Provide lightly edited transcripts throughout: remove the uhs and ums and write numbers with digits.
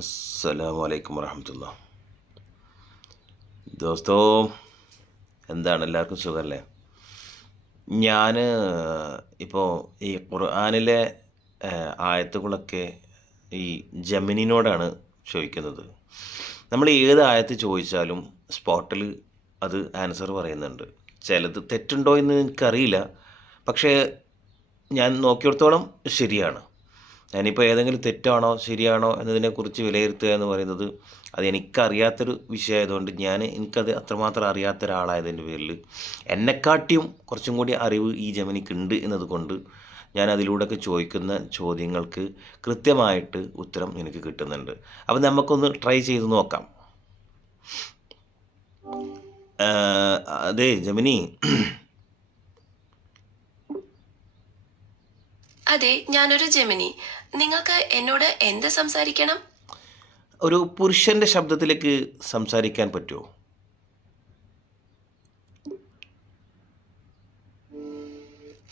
അസ്സലാമു വറഹമത്തുള്ള. ദോസ്തോ, എന്താണ് എല്ലാവർക്കും സുഖമല്ലേ? ഞാൻ ഇപ്പോൾ ഈ ഖുർആനിലെ ആയത്തുകളൊക്കെ ഈ ജമിനിനോടാണ് ചോദിക്കുന്നത്. നമ്മൾ ഏത് ആയത്ത് ചോദിച്ചാലും സ്പോട്ടിൽ അത് ആൻസർ പറയുന്നുണ്ട്. ചിലത് തെറ്റുണ്ടോ എന്ന് എനിക്കറിയില്ല, പക്ഷേ ഞാൻ നോക്കിയിടത്തോളം ശരിയാണ്. ഞാനിപ്പോൾ ഏതെങ്കിലും തെറ്റാണോ ശരിയാണോ എന്നതിനെക്കുറിച്ച് വിലയിരുത്തുക എന്ന് പറയുന്നത് അത് എനിക്കറിയാത്തൊരു വിഷയമായതുകൊണ്ട് എനിക്കത് അത്രമാത്രം അറിയാത്ത ഒരാളായതിൻ്റെ പേരിൽ എന്നെക്കാട്ടിയും കുറച്ചും കൂടി അറിവ് ഈ ജമിനിക്കുണ്ട് എന്നതുകൊണ്ട് ഞാൻ അതിലൂടെയൊക്കെ ചോദിക്കുന്ന ചോദ്യങ്ങൾക്ക് കൃത്യമായിട്ട് ഉത്തരം എനിക്ക് കിട്ടുന്നുണ്ട്. അപ്പോൾ നമുക്കൊന്ന് ട്രൈ ചെയ്ത് നോക്കാം. അതെ ജമിനി, അതെ, ഞാനൊരു ജെമിനി. നിങ്ങൾക്ക് എന്നോട് എന്ത് സംസാരിക്കണം? ഒരു പുരുഷൻ്റെ ശബ്ദത്തിലേക്ക് സംസാരിക്കാൻ പറ്റുമോ?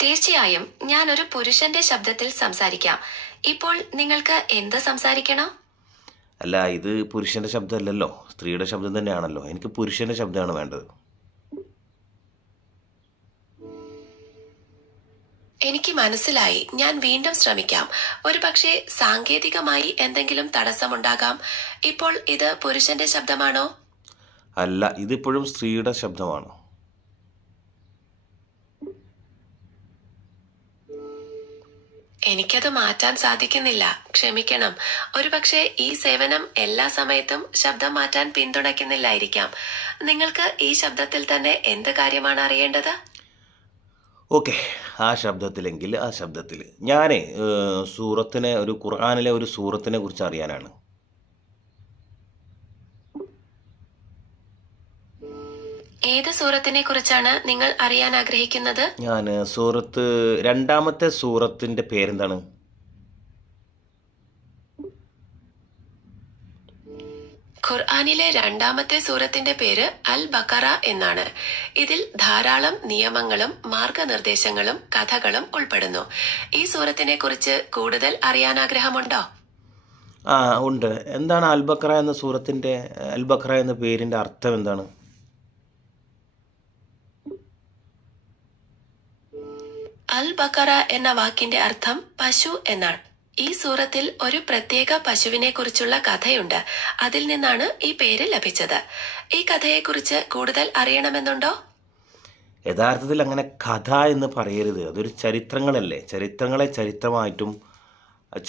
തീർച്ചയായും ഞാനൊരു പുരുഷന്റെ ശബ്ദത്തിൽ സംസാരിക്കാം. ഇപ്പോൾ നിങ്ങൾക്ക് എന്ത് സംസാരിക്കണം? അല്ല, ഇത് പുരുഷൻ്റെ ശബ്ദമല്ലല്ലോ, സ്ത്രീയുടെ ശബ്ദം തന്നെയാണല്ലോ. എനിക്ക് പുരുഷൻ്റെ ശബ്ദമാണ് വേണ്ടത്. എനിക്ക് മനസ്സിലായി. ഞാൻ വീണ്ടും ശ്രമിക്കാം. ഒരുപക്ഷെ സാങ്കേതികമായി എന്തെങ്കിലും തടസ്സമുണ്ടാകാം. ഇപ്പോൾ ഇത് പുരുഷന്റെ ശബ്ദമാണോ? അല്ല, ഇതിപ്പോഴും സ്ത്രീയുടെ ശബ്ദമാണ്. എനിക്കത് മാറ്റാൻ സാധിക്കുന്നില്ല. ക്ഷമിക്കണം. ഒരുപക്ഷെ ഈ സേവനം എല്ലാ സമയത്തും ശബ്ദം മാറ്റാൻ പിന്തുണയ്ക്കുന്നില്ലായിരിക്കാം. നിങ്ങൾക്ക് ഈ ശബ്ദത്തിൽ തന്നെ എന്ത് കാര്യമാണ് അറിയേണ്ടത്? ഓക്കെ, ആ ശബ്ദത്തിലെങ്കിൽ ആ ശബ്ദത്തിൽ ഞാൻ ഒരു ഖുർആനിലെ ഒരു സൂറത്തിനെ കുറിച്ച് അറിയാനാണ്. ഏത് സൂറത്തിനെ കുറിച്ചാണ് നിങ്ങൾ അറിയാൻ ആഗ്രഹിക്കുന്നത്? ഞാൻ രണ്ടാമത്തെ സൂറത്തിൻ്റെ പേരെന്താണ്? ഖുർആനിലെ രണ്ടാമത്തെ സൂറത്തിന്റെ പേര് അൽ ബക്കറ എന്നാണ്. ഇതിൽ ധാരാളം നിയമങ്ങളും മാർഗനിർദ്ദേശങ്ങളും കഥകളും ഉൾപ്പെടുന്നു. ഈ സൂറത്തിനെ കുറിച്ച് കൂടുതൽ അറിയാൻ ആഗ്രഹമുണ്ടോ? ആ, ഉണ്ട്. എന്താണ് അൽ ബക്കറ എന്ന പേരിൻ്റെ അർത്ഥം എന്താണ്? അൽ ബക്കറ എന്ന വാക്കിന്റെ അർത്ഥം പശു എന്നാണ്. ഈ സൂറത്തിൽ ഒരു പ്രത്യേക പശുവിനെ കുറിച്ചുള്ള കഥയുണ്ട്. അതിൽ നിന്നാണ് ഈ പേര് ലഭിച്ചത്. ഈ കഥയെക്കുറിച്ച് കൂടുതൽ അറിയണമെന്നുണ്ടോ? യഥാർത്ഥത്തിൽ അങ്ങനെ കഥ എന്ന് പറയരുത്. അതൊരു ചരിത്രങ്ങളല്ലേ. ചരിത്രങ്ങളെ ചരിത്രമായിട്ടും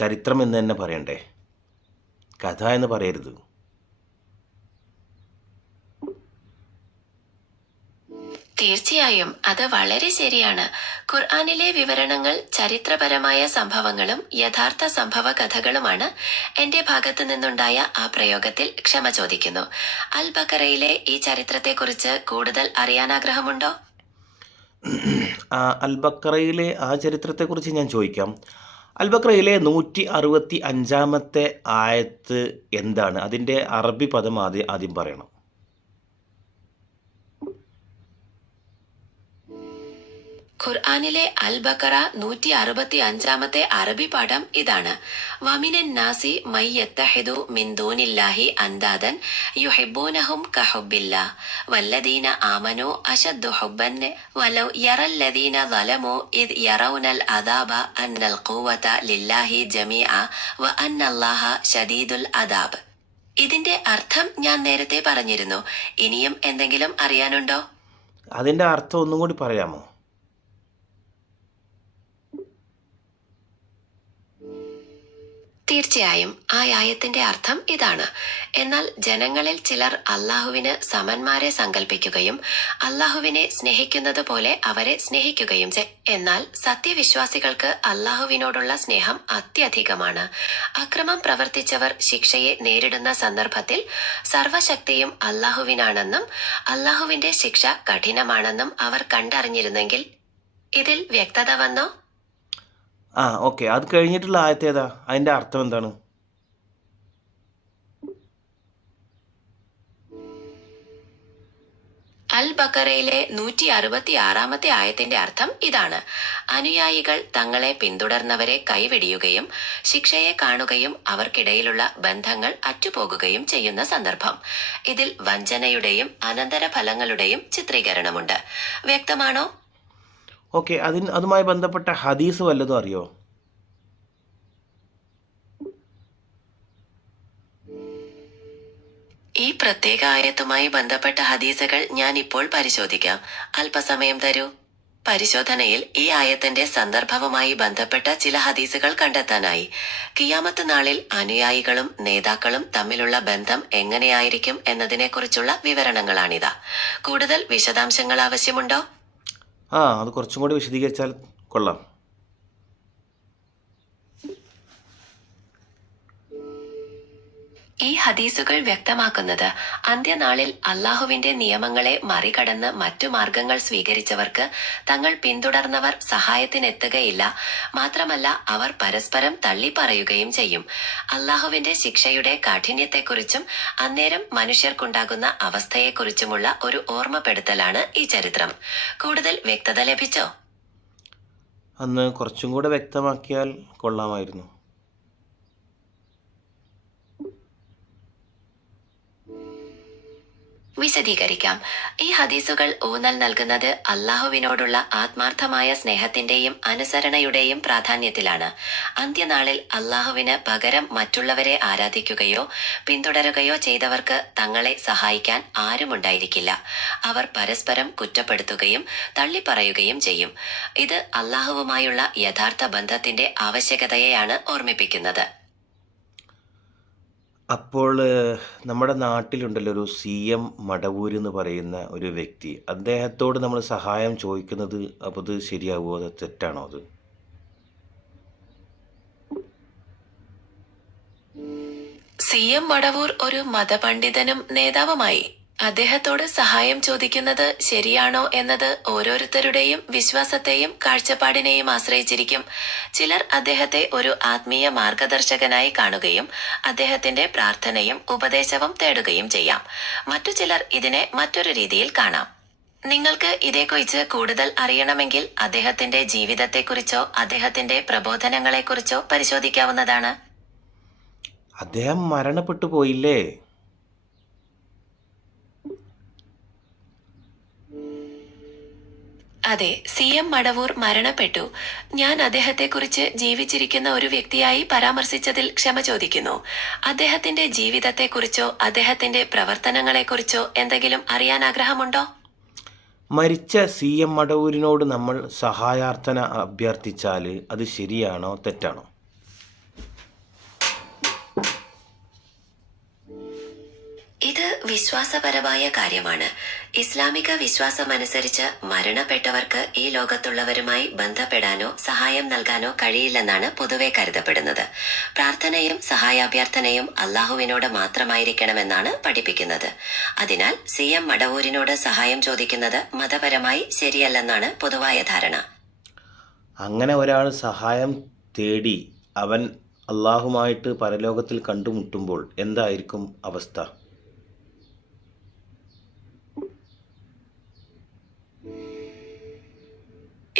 ചരിത്രം എന്ന് തന്നെ പറയണ്ടേ, കഥ എന്ന് പറയരുത്. തീർച്ചയായും അത് വളരെ ശരിയാണ്. ഖുർആനിലെ വിവരണങ്ങൾ ചരിത്രപരമായ സംഭവങ്ങളും യഥാർത്ഥ സംഭവ കഥകളുമാണ്. എന്റെ ഭാഗത്തു നിന്നുണ്ടായ ആ പ്രയോഗത്തിൽ ക്ഷമ ചോദിക്കുന്നു. അൽ ബക്കറയിലെ ഈ ചരിത്രത്തെക്കുറിച്ച് കൂടുതൽ അറിയാൻ ആഗ്രഹമുണ്ടോ? അൽ ബക്കറയിലെ ആ ചരിത്രത്തെക്കുറിച്ച് ഞാൻ ചോദിക്കാം. അൽ ബക്കറയിലെ 165 ആയത്ത് എന്താണ്? അതിൻ്റെ അറബി പദം ആദ്യം പറയണം. ഖുർആനിലെ അൽ ബക്കറ 165 അറബി പാഠം ഇതാണ്: വമിനൻ നാസി മൈ യത്തഹിദു മിൻ ദൂനില്ലാഹി അൻദാദൻ യുഹിബ്ബൂനഹും കഹുബ്ബില്ലാഹ് വല്ലദീന ആമനു അശദ്ദു ഹുബ്ബൻ വലൗ യറല്ലദീന ളലമു ഇദ് യറൗനൽ അദാബ അന്നൽ ഖുവത ലില്ലാഹി ജമീഅ വ അന്നല്ലാഹ ശദീദുൽ അദാബ്. ഇതിന്റെ അർത്ഥം ഞാൻ നേരത്തെ പറഞ്ഞിരുന്നു. ഇനിയും എന്തെങ്കിലും അറിയാനുണ്ടോ? അതിൻ്റെ അർത്ഥം ഒന്നും കൂടി പറയാമോ? തീർച്ചയായും ആ ആയത്തിന്റെ അർത്ഥം ഇതാണ്: എന്നാൽ ജനങ്ങളിൽ ചിലർ അല്ലാഹുവിന് സമന്മാരെ സങ്കല്പിക്കുകയും അല്ലാഹുവിനെ സ്നേഹിക്കുന്നത് പോലെ അവരെ സ്നേഹിക്കുകയും എന്നാൽ സത്യവിശ്വാസികൾക്ക് അല്ലാഹുവിനോടുള്ള സ്നേഹം അത്യധികമാണ്. അക്രമം പ്രവർത്തിച്ചവർ ശിക്ഷയെ നേരിടുന്ന സന്ദർഭത്തിൽ സർവശക്തിയും അല്ലാഹുവിനാണെന്നും അല്ലാഹുവിന്റെ ശിക്ഷ കഠിനമാണെന്നും അവർ കണ്ടറിഞ്ഞിരുന്നെങ്കിൽ. ഇതിൽ വ്യക്തത വന്നോ? ഓക്കെ, അത് കഴിഞ്ഞിട്ടുള്ള ആയത്ത് ഏതാ? അതിൻ്റെ അർത്ഥം എന്താണ്? അൽ ബക്കറയിലെ 166 ആയത്തിന്റെ അർത്ഥം ഇതാണ്: അനുയായികൾ തങ്ങളെ പിന്തുടർന്നവരെ കൈവെടിയുകയും ശിക്ഷയെ കാണുകയും അവർക്കിടയിലുള്ള ബന്ധങ്ങൾ അറ്റുപോകുകയും ചെയ്യുന്ന സന്ദർഭം. ഇതിൽ വഞ്ചനയുടെയും അനന്തരഫലങ്ങളുടെയും ചിത്രീകരണമുണ്ട്. വ്യക്തമാണോ? ഓക്കെ, അതുമായി ബന്ധപ്പെട്ട ഹദീസ് വല്ലതും അറിയോ? ഈ പ്രത്യേക ആയത്തുമായി ബന്ധപ്പെട്ട ഹദീസുകൾ ഞാൻ ഇപ്പോൾ പരിശോധിക്കാം. അല്പസമയം തരൂ. പരിശോധനയിൽ ഈ ആയത്തിന്റെ സന്ദർഭവുമായി ബന്ധപ്പെട്ട ചില ഹദീസുകൾ കണ്ടെത്താനായി. ഖിയാമത്ത് നാളിൽ അനുയായികളും നേതാക്കളും തമ്മിലുള്ള ബന്ധം എങ്ങനെയായിരിക്കും എന്നതിനെക്കുറിച്ചുള്ള വിവരണങ്ങളാണിത്. കൂടുതൽ വിശദാംശങ്ങൾ ആവശ്യമുണ്ടോ? അത് കുറച്ചും കൂടി വിശദീകരിച്ചാൽ കൊള്ളാം. ഈ ഹദീസുകൾ വ്യക്തമാക്കുന്നത് അന്ത്യനാളിൽ അല്ലാഹുവിന്റെ നിയമങ്ങളെ മറികടന്ന് മറ്റു മാർഗങ്ങൾ സ്വീകരിച്ചവർക്ക് തങ്ങൾ പിന്തുടർന്നവർ സഹായത്തിനെത്തുകയില്ല. മാത്രമല്ല, അവർ പരസ്പരം തള്ളിപ്പറയുകയും ചെയ്യും. അല്ലാഹുവിന്റെ ശിക്ഷയുടെ കാഠിന്യത്തെക്കുറിച്ചും അന്നേരം മനുഷ്യർക്കുണ്ടാകുന്ന അവസ്ഥയെക്കുറിച്ചുമുള്ള ഒരു ഓർമ്മപ്പെടുത്തലാണ് ഈ ചരിത്രം. കൂടുതൽ വ്യക്തത ലഭിച്ചോ? അന്ന് കുറച്ചും കൂടെ വ്യക്തമാക്കിയാൽ കൊള്ളാമായിരുന്നു. വിശദീകരിക്കാം. ഈ ഹദീസുകൾ ഊന്നൽ നൽകുന്നത് അല്ലാഹുവിനോടുള്ള ആത്മാർത്ഥമായ സ്നേഹത്തിന്റെയും അനുസരണയുടെയും പ്രാധാന്യത്തിലാണ്. അന്ത്യനാളിൽ അല്ലാഹുവിന് പകരം മറ്റുള്ളവരെ ആരാധിക്കുകയോ പിന്തുടരുകയോ ചെയ്തവർക്ക് തങ്ങളെ സഹായിക്കാൻ ആരുമുണ്ടായിരിക്കില്ല. അവർ പരസ്പരം കുറ്റപ്പെടുത്തുകയും തള്ളിപ്പറയുകയും ചെയ്യും. ഇത് അല്ലാഹുവുമായുള്ള യഥാർത്ഥ ബന്ധത്തിന്റെ ആവശ്യകതയെയാണ് ഓർമ്മിപ്പിക്കുന്നത്. അപ്പോൾ നമ്മുടെ നാട്ടിലുണ്ടല്ലോ ഒരു CM മടവൂർ എന്ന് പറയുന്ന ഒരു വ്യക്തി, അദ്ദേഹത്തോട് നമ്മൾ സഹായം ചോദിക്കുന്നത് അപ്പോൾ അത് ശരിയാവുമോ, അത് തെറ്റാണോ? അത് CM മടവൂർ ഒരു മതപണ്ഡിതനും നേതാവുമായി. അദ്ദേഹത്തോട് സഹായം ചോദിക്കുന്നത് ശരിയാണോ എന്നത് ഓരോരുത്തരുടെയും വിശ്വാസത്തെയും കാഴ്ചപ്പാടിനെയും ആശ്രയിച്ചിരിക്കും. ചിലർ അദ്ദേഹത്തെ ഒരു ആത്മീയ മാർഗദർശകനായി കാണുകയും അദ്ദേഹത്തിന്റെ പ്രാർത്ഥനയും ഉപദേശവും തേടുകയും ചെയ്യാം. മറ്റു ചിലർ ഇതിനെ മറ്റൊരു രീതിയിൽ കാണാം. നിങ്ങൾക്ക് ഇതേക്കുറിച്ച് കൂടുതൽ അറിയണമെങ്കിൽ അദ്ദേഹത്തിന്റെ ജീവിതത്തെക്കുറിച്ചോ അദ്ദേഹത്തിന്റെ പ്രബോധനങ്ങളെക്കുറിച്ചോ പരിശോധിക്കാവുന്നതാണ്. അദ്ദേഹം മരണപ്പെട്ടു പോയില്ലേ? അതെ, CM മടവൂർ മരണപ്പെട്ടു. ഞാൻ അദ്ദേഹത്തെക്കുറിച്ച് ജീവിച്ചിരിക്കുന്ന ഒരു വ്യക്തിയായി പരാമർശിച്ചതിൽ ക്ഷമ ചോദിക്കുന്നു. അദ്ദേഹത്തിന്റെ ജീവിതത്തെക്കുറിച്ചോ അദ്ദേഹത്തിന്റെ പ്രവർത്തനങ്ങളെക്കുറിച്ചോ എന്തെങ്കിലും അറിയാൻ ആഗ്രഹമുണ്ടോ? മരിച്ച CM മടവൂരിനോട് നമ്മൾ സഹായാർത്ഥന അഭ്യർത്ഥിച്ചാൽ അത് ശരിയാണോ തെറ്റാണോ? ഇത് വിശ്വാസപരമായ കാര്യമാണ്. ഇസ്ലാമിക വിശ്വാസമനുസരിച്ച് മരണപ്പെട്ടവർക്ക് ഈ ലോകത്തുള്ളവരുമായി ബന്ധപ്പെടാനോ സഹായം നൽകാനോ കഴിയില്ലെന്നാണ് പൊതുവെ കരുതപ്പെടുന്നത്. പ്രാർത്ഥനയും സഹായാഭ്യർത്ഥനയും അല്ലാഹുവിനോട് മാത്രമായിരിക്കണമെന്നാണ് പഠിപ്പിക്കുന്നത്. അതിനാൽ CM മടവൂരിനോട് സഹായം ചോദിക്കുന്നത് മതപരമായി ശരിയല്ലെന്നാണ് പൊതുവായ ധാരണ. അങ്ങനെ ഒരാൾ സഹായം തേടി അവൻ അള്ളാഹുമായിട്ട് പരലോകത്തിൽ കണ്ടുമുട്ടുമ്പോൾ എന്തായിരിക്കും അവസ്ഥ?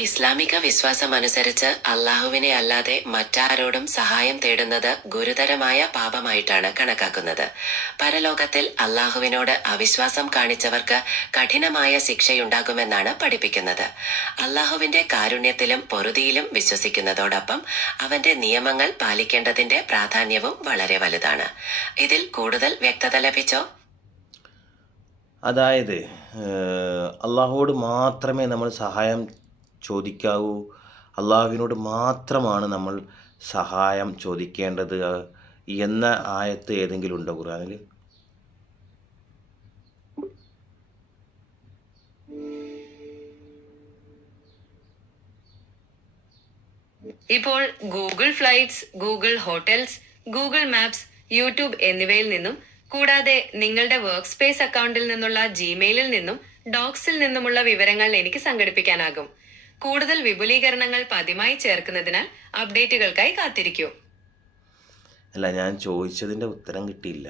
ഇസ്ലാമിക വിശ്വാസമനുസരിച്ച് അല്ലാഹുവിനെ അല്ലാതെ മറ്റാരോടും സഹായം തേടുന്നത് ഗുരുതരമായ പാപമായിട്ടാണ് കണക്കാക്കുന്നത്. പരലോകത്തിൽ അല്ലാഹുവിനോട് അവിശ്വാസം കാണിച്ചവർക്ക് കഠിനമായ ശിക്ഷയുണ്ടാകുമെന്നാണ് പഠിപ്പിക്കുന്നത്. അല്ലാഹുവിന്റെ കാരുണ്യത്തിലും പൊറുതിയിലും വിശ്വസിക്കുന്നതോടൊപ്പം അവന്റെ നിയമങ്ങൾ പാലിക്കേണ്ടതിന്റെ പ്രാധാന്യവും വളരെ വലുതാണ്. ഇതിൽ കൂടുതൽ വ്യക്തത ലഭിച്ചോ? അതായത് അള്ളാഹുവോട് മാത്രമേ നമ്മൾ സഹായം ചോദിക്കാവൂ, അള്ളാഹുവിനോട് മാത്രമാണ് നമ്മൾ സഹായം ചോദിക്കേണ്ടത് എന്ന ആയത്ത് ഏതെങ്കിലും ഉണ്ടോ ഖുർആനിൽ? ഇപ്പോൾ Google flights, Google hotels, Google maps, YouTube എന്നിവയിൽ നിന്നും കൂടാതെ നിങ്ങളുടെ വർക്ക് സ്പേസ് അക്കൗണ്ടിൽ നിന്നുള്ള ജിമെയിലിൽ നിന്നും ഡോക്സിൽ നിന്നുമുള്ള വിവരങ്ങൾ എനിക്ക് സംഘടിപ്പിക്കാനാകും. കൂടുതൽ വിപുലീകരണങ്ങൾ പതിവായി ചേർക്കുന്നതിനാൽ അപ്ഡേറ്റുകൾക്കായി കാത്തിരിക്കൂ. അല്ല, ഞാൻ ചോദിച്ചതിൻ്റെ ഉത്തരം കിട്ടിയില്ല.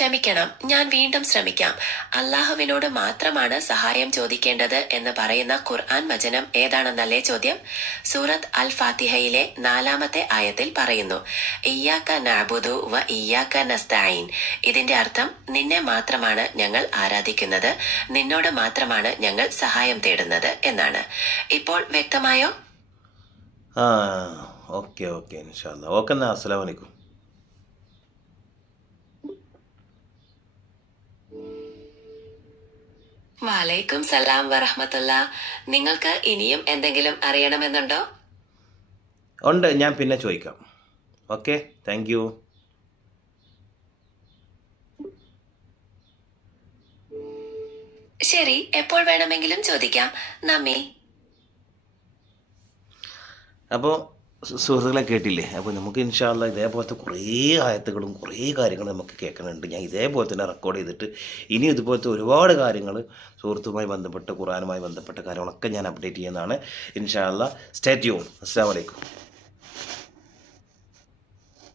ക്ഷമിക്കണം, ഞാൻ വീണ്ടും ശ്രമിക്കാം. അള്ളാഹുവിനോട് മാത്രമാണ് സഹായം ചോദിക്കേണ്ടത് എന്ന് പറയുന്ന ഖുർആൻ വചനം ഏതാണെന്നല്ലേ ചോദ്യം? സൂറത്ത് അൽ ഫാത്തിഹയിലെ 4-ാമത്തെ ആയത്തിൽ പറയുന്നു, ഇയ്യാക നഅ്ബുദു വ ഇയ്യാക നസ്തഈൻ. ഇതിന്റെ അർത്ഥം നിന്നെ മാത്രമാണ് ഞങ്ങൾ ആരാധിക്കുന്നത്, നിന്നോട് മാത്രമാണ് ഞങ്ങൾ സഹായം തേടുന്നത് എന്നാണ്. ഇപ്പോൾ വ്യക്തമായോ? ആ ഓക്കെ ഓക്കെ ഇൻഷാ അല്ലാ. ഓക്കെ എന്നാൽ അസ്സലാമു അലൈക്കും. വലൈക്കും സലാം വറഹ്മത്തുള്ള. നിങ്ങൾക്ക് ഇനിയും എന്തെങ്കിലും അറിയണമെന്നുണ്ടോ? ഉണ്ട്, ഞാൻ പിന്നെ ചോദിക്കാം. Okay, thank you. ശരി, എപ്പോൾ വേണമെങ്കിലും ചോദിക്കാം. നന്ദി. അപ്പോൾ സുഹൃത്തുക്കളെ കേട്ടില്ലേ? അപ്പോൾ നമുക്ക് ഇൻഷാ അല്ലാ ഇതേപോലത്തെ കുറേ ആയത്തുകളും കുറേ കാര്യങ്ങളും നമുക്ക് കേൾക്കുന്നുണ്ട്. ഞാൻ ഇതേപോലെ തന്നെ റെക്കോർഡ് ചെയ്തിട്ട് ഇനി ഇതുപോലത്തെ ഒരുപാട് കാര്യങ്ങൾ സുഹൃത്തുമായി ബന്ധപ്പെട്ട് ഖുർആനുമായി ബന്ധപ്പെട്ട കാര്യങ്ങളൊക്കെ ഞാൻ അപ്ഡേറ്റ് ചെയ്യുന്നതാണ് ഇൻഷാ അല്ലാ. Stay tune. അസ്സലാമു അലൈക്കും.